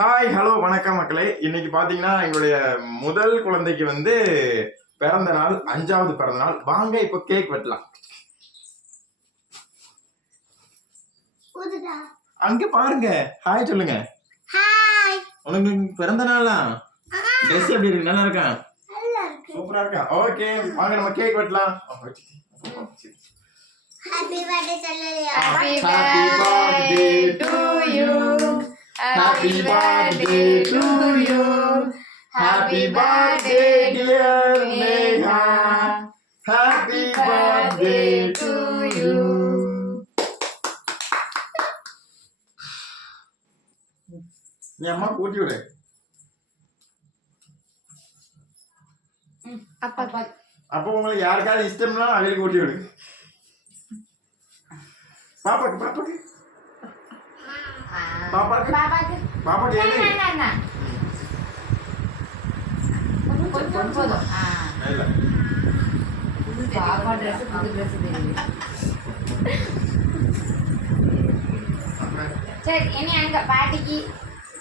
Hi hello வணக்கம் மக்களே. இன்னைக்கு பாத்தீங்கன்னா எங்களுடைய முதல் குழந்தைக்கு வந்து பிறந்த நாள், 5வது பிறந்த நாள். வாங்க இப்போ கேக் வெட்டலாம். அங்க பாருங்க, ஹாய் சொல்லுங்க. ஹாய். உனக்கு பிறந்த நாளா? ட்ரெஸ் எப்படி இருக்கு? நல்லா இருக்கா? சூப்பரா இருக்கா? ஓகே, வாங்க நம்ம கேக் வெட்டலாம். ஹாப்பி பர்த்டே சொல்லலையா? Happy birthday to you. Happy birthday to you. Happy birthday dear Neha. Happy birthday to you. நீ அம்மா கூட்டி விடு. அப்போ உங்களுக்கு யாருக்காவது இஷ்டம்னா அவங்களுக்கு கூட்டி விடு. பாப்பாக்கு பாப்பாக்கு பாப்பாக்கு பாப்பாக்கு ஏது இல்ல பாப்பா ட்ரெஸ் புது ட்ரெஸ் தெரியுது. சரி இனி அங்க பாட்டிக்கு